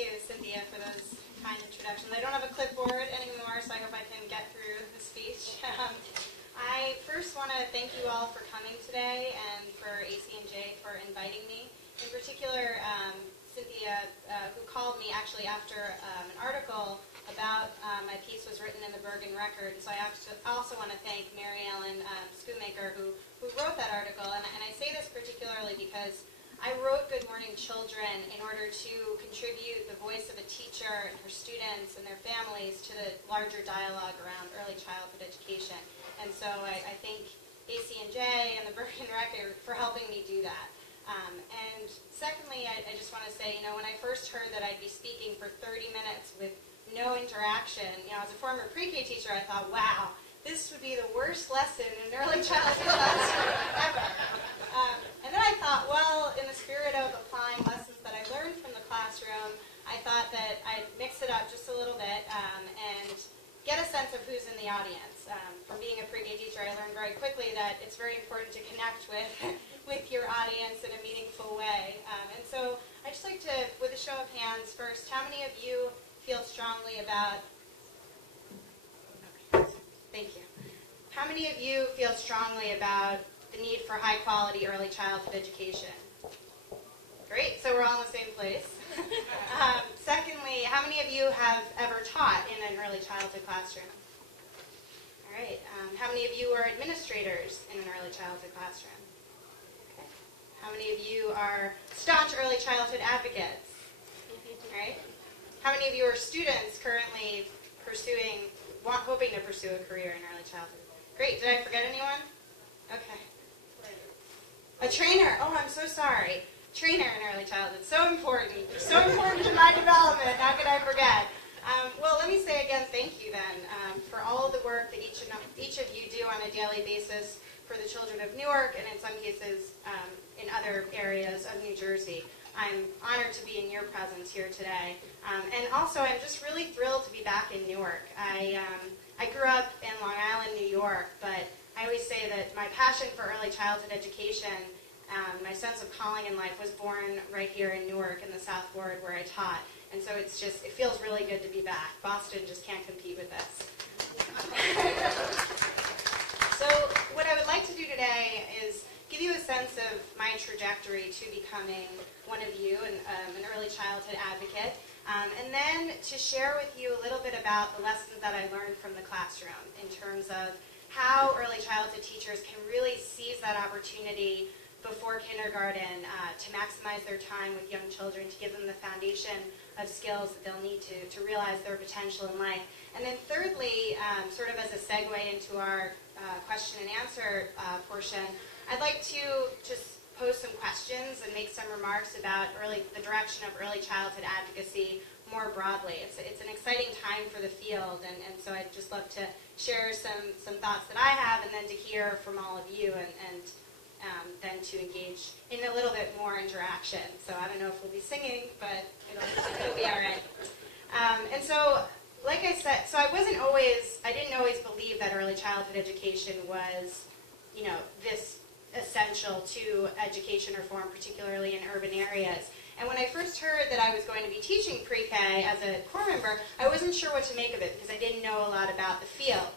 you, Cynthia, for those kind introductions. I don't have a clipboard anymore, so I hope I can get through the speech. I first want to thank you all for coming today and for AC&J for inviting me. In particular, Cynthia, who called me actually after an article about my piece was written in the Bergen Record. So I also want to thank Mary Ellen Schoonmaker, who wrote that article. And I say this particularly because I wrote Good Morning Children in order to contribute the voice of a teacher and her students and their families to the larger dialogue around early childhood education. And so I thank AC&J and the Bergen Record for helping me do that. And secondly, I just want to say, when I first heard that I'd be speaking for 30 minutes with no interaction, as a former pre-K teacher, I thought, wow, this would be the worst lesson in early childhood classroom ever. And then I thought, well, in the spirit of applying lessons that I learned from the classroom, I thought that I'd mix it up just a little bit and get a sense of who's in the audience. From being a pre-K teacher, I learned very quickly that it's very important to connect with your audience in a meaningful way. And so I'd just like to, with a show of hands first, how many of you feel strongly about, thank you. How many of you feel strongly about the need for high-quality early childhood education? Great, so we're all in the same place. Secondly, how many of you have ever taught in an early childhood classroom? All right, how many of you are administrators in an early childhood classroom? Okay. How many of you are staunch early childhood advocates? All right. How many of you are students currently hoping to pursue a career in early childhood? Great, did I forget anyone? Okay. A trainer. Oh, I'm so sorry. Trainer in early childhood. So important to my development. How could I forget? Well, let me say again, thank you then for all of the work that each of you do on a daily basis for the children of Newark and in some cases in other areas of New Jersey. I'm honored to be in your presence here today. And also, I'm just really thrilled to be back in Newark. I grew up in Long Island, New York, but I always say that my passion for early childhood education, my sense of calling in life was born right here in Newark in the South Ward where I taught. And so it feels really good to be back. Boston just can't compete with this. So what I would like to do today is give you a sense of my trajectory to becoming one of you, an early childhood advocate, and then to share with you a little bit about the lessons that I learned from the classroom in terms of how early childhood teachers can really seize that opportunity before kindergarten to maximize their time with young children, to give them the foundation of skills that they'll need to realize their potential in life. And then thirdly, sort of as a segue into our question and answer portion, I'd like to just pose some questions and make some remarks about the direction of early childhood advocacy more broadly. It's an exciting time for the field, and so I'd just love to share some thoughts that I have and then to hear from all of you and then to engage in a little bit more interaction. So I don't know if we'll be singing, but it'll be all right. And so, like I said, so I didn't always believe that early childhood education was, this essential to education reform, particularly in urban areas. And when I first heard that I was going to be teaching pre-K as a corps member, I wasn't sure what to make of it because I didn't know a lot about the field.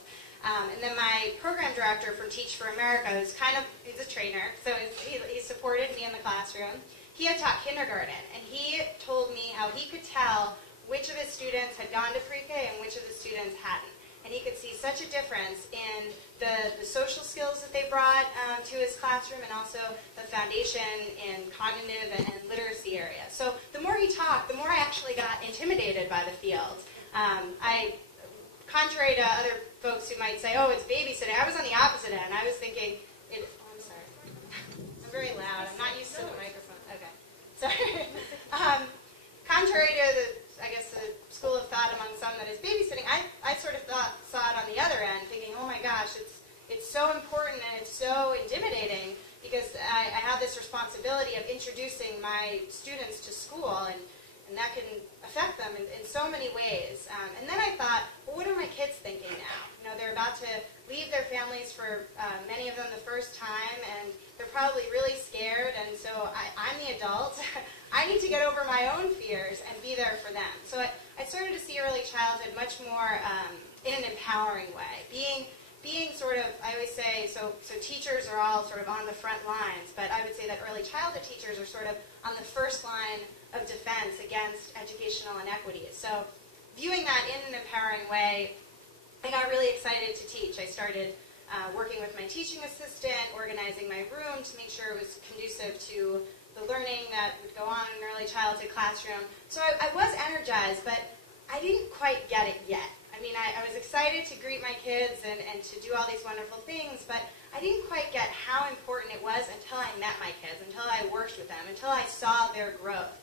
And then my program director from Teach for America, he's a trainer, so he supported me in the classroom. He had taught kindergarten, and he told me how he could tell which of his students had gone to pre-K and which of the students hadn't. And he could see such a difference in the social skills that they brought to his classroom and also the foundation in cognitive and literacy areas. So the more he talked, the more I actually got intimidated by the field. Contrary to other folks who might say, oh, it's babysitting, I was on the opposite end. I was thinking, I'm sorry. I'm very loud. I'm not used to the microphone. Okay. Sorry. Contrary to the school of thought among some that is babysitting, I sort of saw it on the other end, thinking, oh my gosh, it's so important and it's so intimidating because I have this responsibility of introducing my students to school, and that can affect them in so many ways. And then I thought, well, well, what are my kids thinking now? You know, they're about to leave their families for many of them the first time, and they're probably really scared, and so I'm the adult. I need to get over my own fears and be there for them. So I started to see early childhood much more in an empowering way. Being sort of, I always say, so teachers are all sort of on the front lines, but I would say that early childhood teachers are sort of on the first line of defense against educational inequities. So viewing that in an empowering way, I got really excited to teach. I started working with my teaching assistant, organizing my room to make sure it was conducive to the learning that would go on in an early childhood classroom. So I was energized, but I didn't quite get it yet. I mean, I was excited to greet my kids and to do all these wonderful things, but I didn't quite get how important it was until I met my kids, until I worked with them, until I saw their growth.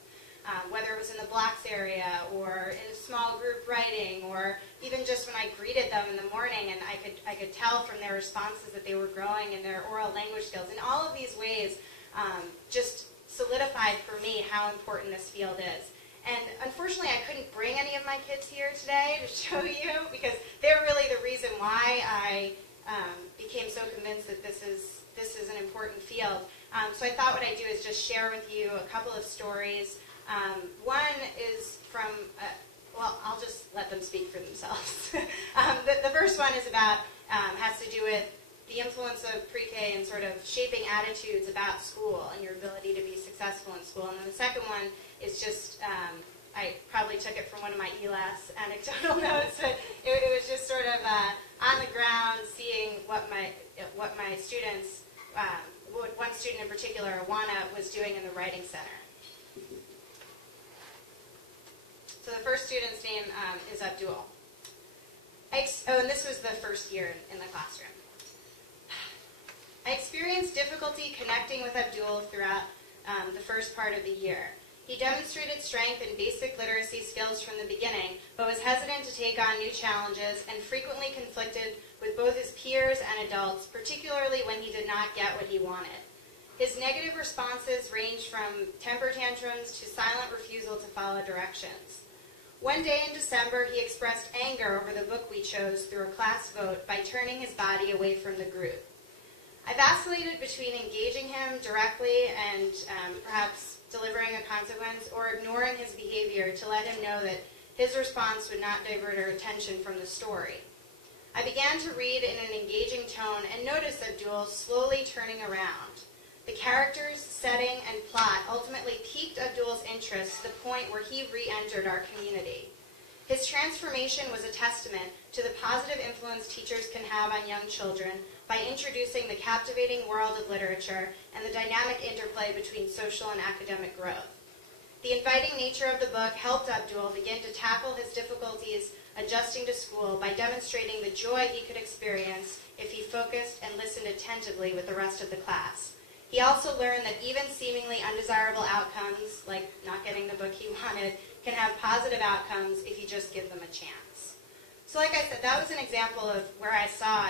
Whether it was in the blocks area or in a small group writing, or even just when I greeted them in the morning and I could tell from their responses that they were growing in their oral language skills. In all of these ways, just solidified for me how important this field is. And unfortunately, I couldn't bring any of my kids here today to show you, because they're really the reason why I became so convinced that this is an important field. So I thought what I'd do is just share with you a couple of stories. One is from, well, I'll just let them speak for themselves. The first one is about, has to do with the influence of pre-K and sort of shaping attitudes about school and your ability to be successful in school. And then the second one is just, I probably took it from one of my ELAS anecdotal notes, but it was just sort of on the ground, seeing what my students, one student in particular, Awana, was doing in the Writing Center. So the first student's name is Abdul. And this was the first year in the classroom. I experienced difficulty connecting with Abdul throughout the first part of the year. He demonstrated strength in basic literacy skills from the beginning, but was hesitant to take on new challenges and frequently conflicted with both his peers and adults, particularly when he did not get what he wanted. His negative responses ranged from temper tantrums to silent refusal to follow directions. One day in December, he expressed anger over the book we chose through a class vote by turning his body away from the group. I vacillated between engaging him directly and perhaps delivering a consequence, or ignoring his behavior to let him know that his response would not divert our attention from the story. I began to read in an engaging tone and noticed Abdul slowly turning around. The characters, setting, and plot ultimately piqued Abdul's interest to the point where he re-entered our community. His transformation was a testament to the positive influence teachers can have on young children by introducing the captivating world of literature and the dynamic interplay between social and academic growth. The inviting nature of the book helped Abdul begin to tackle his difficulties adjusting to school by demonstrating the joy he could experience if he focused and listened attentively with the rest of the class. He also learned that even seemingly undesirable outcomes, like not getting the book he wanted, can have positive outcomes if you just give them a chance. So like I said, that was an example of where I saw,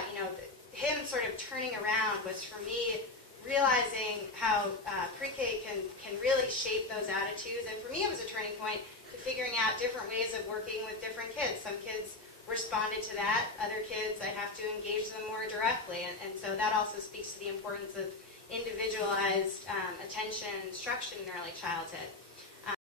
him sort of turning around was for me realizing how pre-K can really shape those attitudes. And for me, it was a turning point to figuring out different ways of working with different kids. Some kids responded to that. Other kids, I'd have to engage them more directly. And so that also speaks to the importance of individualized attention and instruction in early childhood.